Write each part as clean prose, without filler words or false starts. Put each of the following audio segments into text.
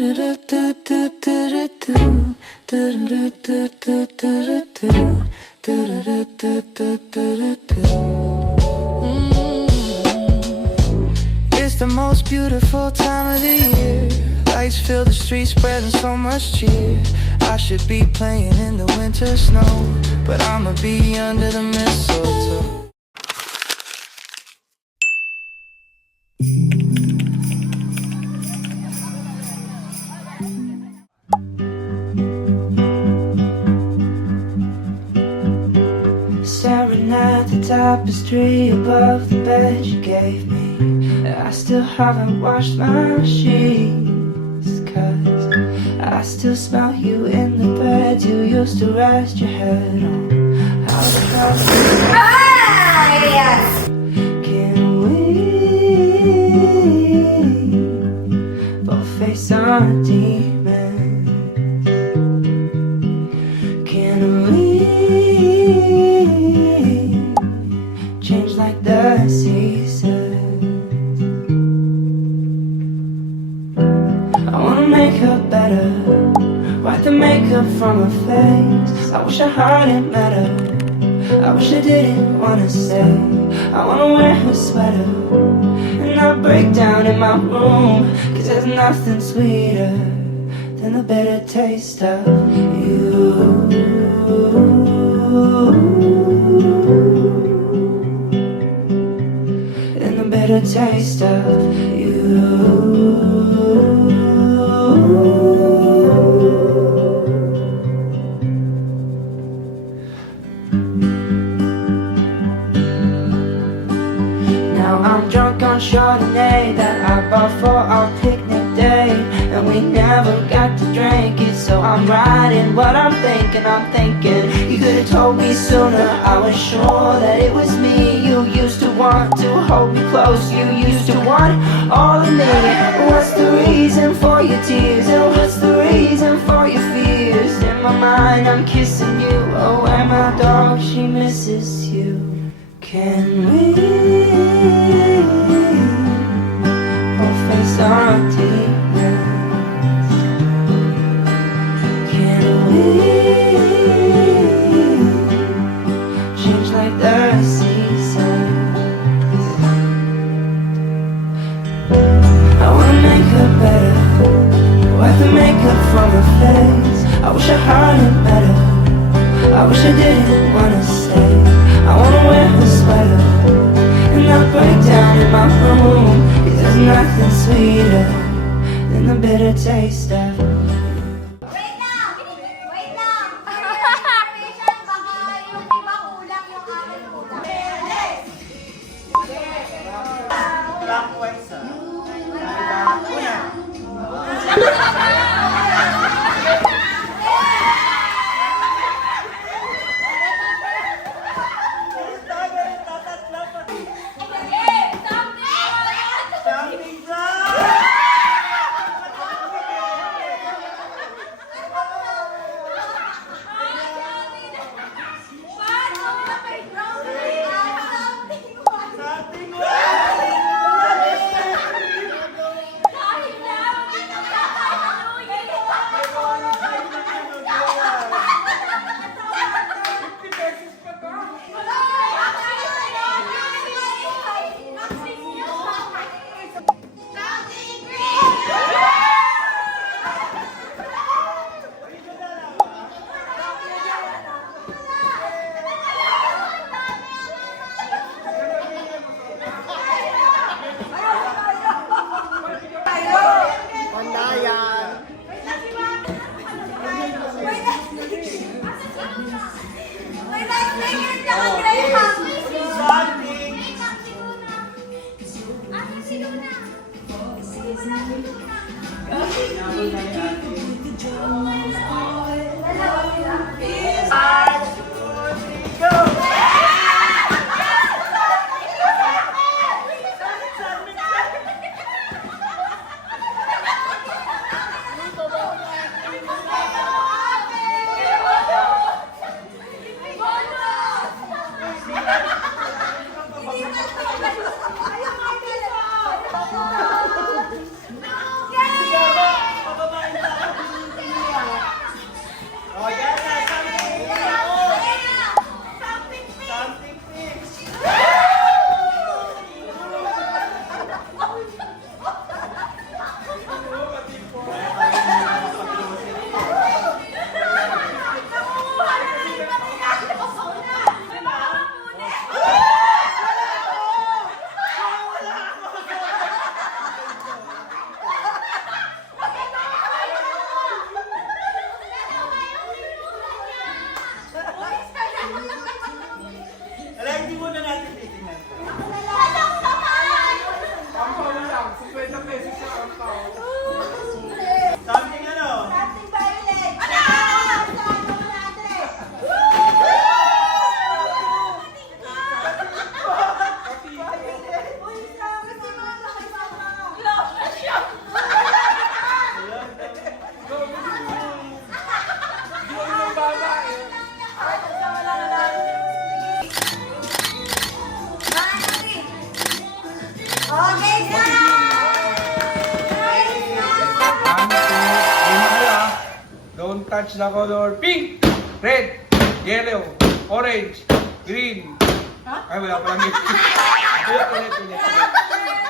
It's the most beautiful time of the year. Lights fill the streets, spreading so much cheer. I should be playing in the winter snow, but I'ma be under the mistletoe. Staring at the tapestry above the bed you gave me, I still haven't washed my sheets, 'cause I still smell you in the bed you used to rest your head on. How the hell can we both face our demons? Can we change like the seasons? I wanna make her better, wipe the makeup from her face. I wish I hadn't met her, I wish I didn't wanna stay. I wanna wear her sweater and not break down in my room, 'cause there's nothing sweeter than the bitter taste of you. And the bitter taste of you. Now I'm drunk on Chardonnay that I bought for our picnic day, and we never got to drink it, so I'm writing what I'm thinking. You could have told me sooner, I was sure that it was me. You used to want to hold me close, you used to want all of me. What's the reason for your tears, and what's the reason for your fears? In my mind I'm kissing you, oh and my dog, she misses you. Can we both face our demons? Can we change like the seasons? I wanna make her better, wipe the makeup from her face. I wish I hadn't met her, I wish I didn't wanna stay. I wanna wear her sweater and not break down in my room, 'cause there's nothing sweeter than the bitter taste of you. Wait lang! Wait lang! Information, baka yung iba kulang yung akin kulang. Okay na! Don't touch the color pink, red, yellow, orange, green. Ay, wala palang green. Ulit.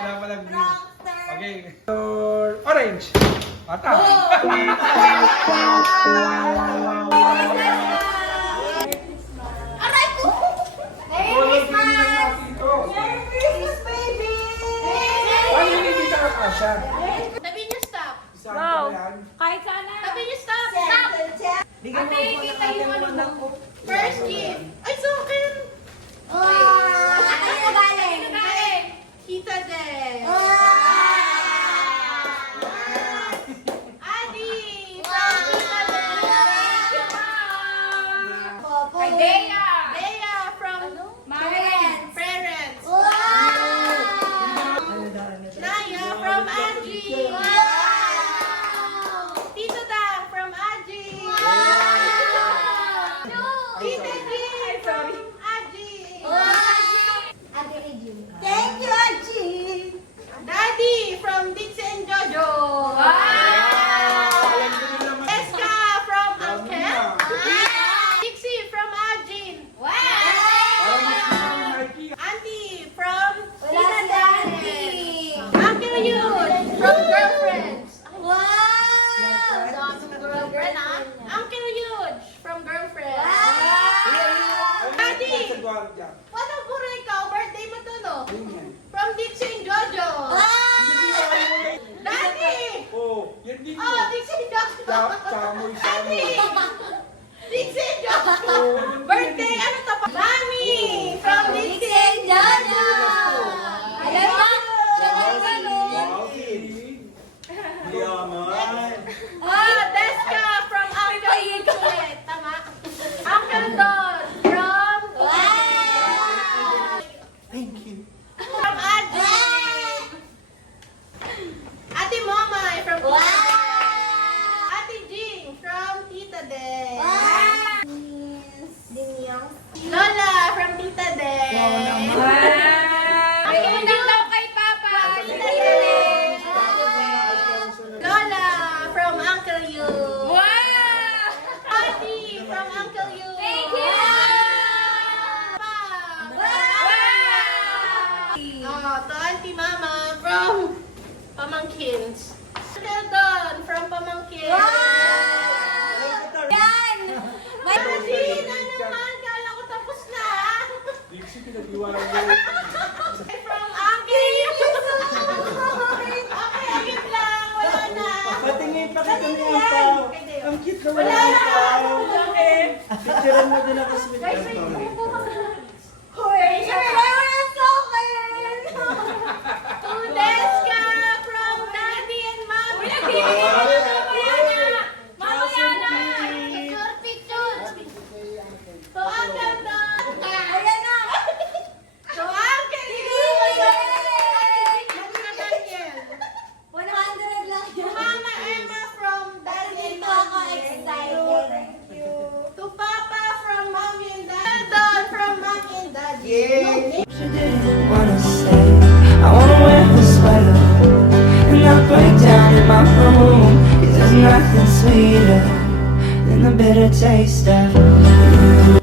Wala palang green. Okay. Color orange. Mata. Aray ko! Merry Color green lang Christmas! natin ito. Merry Christmas, baby! Ay, hindi ka nakasya. Sabi niyo stop. Isang wow. Yan. Kahit sana. Sabi niyo stop. Stop. Ate, kita yung ano mo. First gift. Ay, so akin. Ano galing? Galing. Kita din. Adi. From Kita din. Thank you, ma'am. Kay Bea. Bea from Parents. Parents. Wow! Naya from Angie. Wow! Tito Dang from Angie. Tita G from Angie. Thank you, Archie! Daddy from Dixie and Jojo. Eska from Uncle. Dixie from Arjin. Auntie from Wala Tita si Daddy. Auntie. Uncle Yun from Girlfriends. Wow! Uncle Yun from Girlfriends. Wow! Daddy, Sa gwardiya. paano po rin ikaw? Birthday mo to, no? Yun yan. From Dixie and Jojo. Daddy! Oh, yan din Oh, yun. Dixie and Jojo. Samoy. Daddy! Dixie and Jojo. Birthday, ano to pa? Mami! From Dixie and Jojo. Alam mo? Wow, Kevin. Yaman. Oh, Deska from Uncle Yulet. Tama? Uncle Don from Wow! Thank you. From Adi. Ate Momay from Tita Wow! De. Ate Jing from Tita De. Wow! Lola from Tita De. Ay, unang daw kay Papa. Tita De. Lola from Uncle Yu. Wow! Ate from Uncle Yu. Thank you! To Auntie Mama from Pamangkins. Uncle Don from Pamangkins. Yan! May Ate, na naman. Kala ko tapos na. Dixie, pinag-iwanan mo. From Uncle Yu. Okay, agad lang. Wala na. Patingin pa kita ng tao. Ang cute naman Wala ng na. tao. Okay. Picturean mo din ako sa Guys, video. Hoy, Wala sa akin! to Deska from Daddy and Mommy. Mamaya na. Picture. To Uncle Don. Ayan na! To Uncle Yu. To Daniel. 100 lang To yan. Mama Emma from Daddy and Ito ako Mommy. excited. To Papa from Mommy and Daddy. Don from Mommy and Daddy. She didn't wanna say I wanna wear the sweater and not break down in my room 'cause there's nothing sweeter than the bitter taste of you.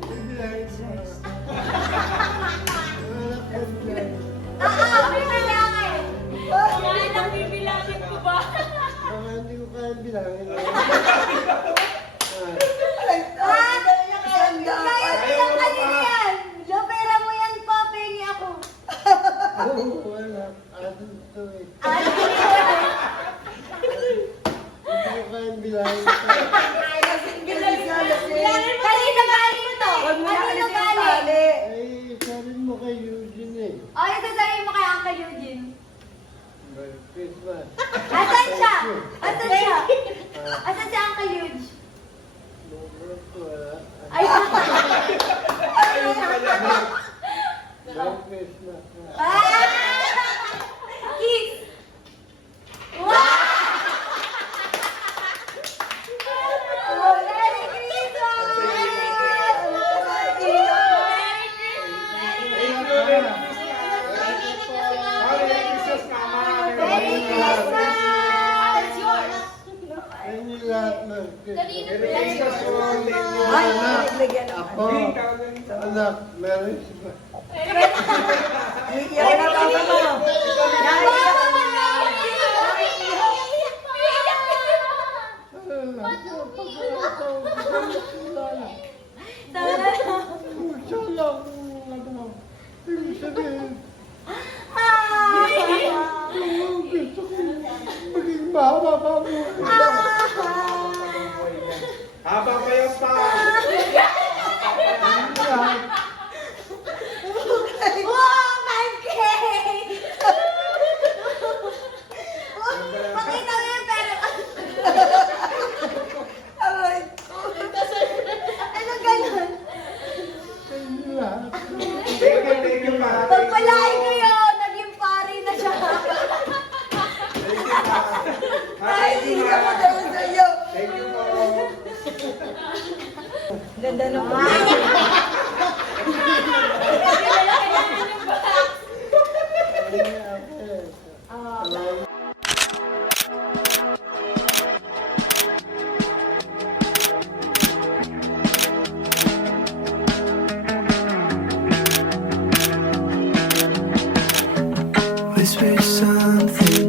Bitter taste. Baka hindi ko kaya bilangin. Wala. Atin ito eh. Hindi ko kaya bilangin. Kanino galing ito? Kanino galing? Ay, sabihin mo kay Eugene eh. Oh, ito sabihin mo kay Uncle Eugene. Merry Christmas. Asan siya? Asan siya? Asan si Uncle Eugene? Bukod ko wala. Ay, Merry Christmas. Kiss! Wow! Merry Christmas! Ako, anak, Merry Christmas. Iiyak na papa mo. Naiiyak ka na. Ibig sabihin, gusto ko maging mahaba pa mo. Habang kayo pa. Wow, 5K! Pakita mo yung pera. Ano ganun? Thank you, pa. Pagpalain ko yun, naging pari na siya. Thank you, pa. Thank you, po. Ganda ng Whisper something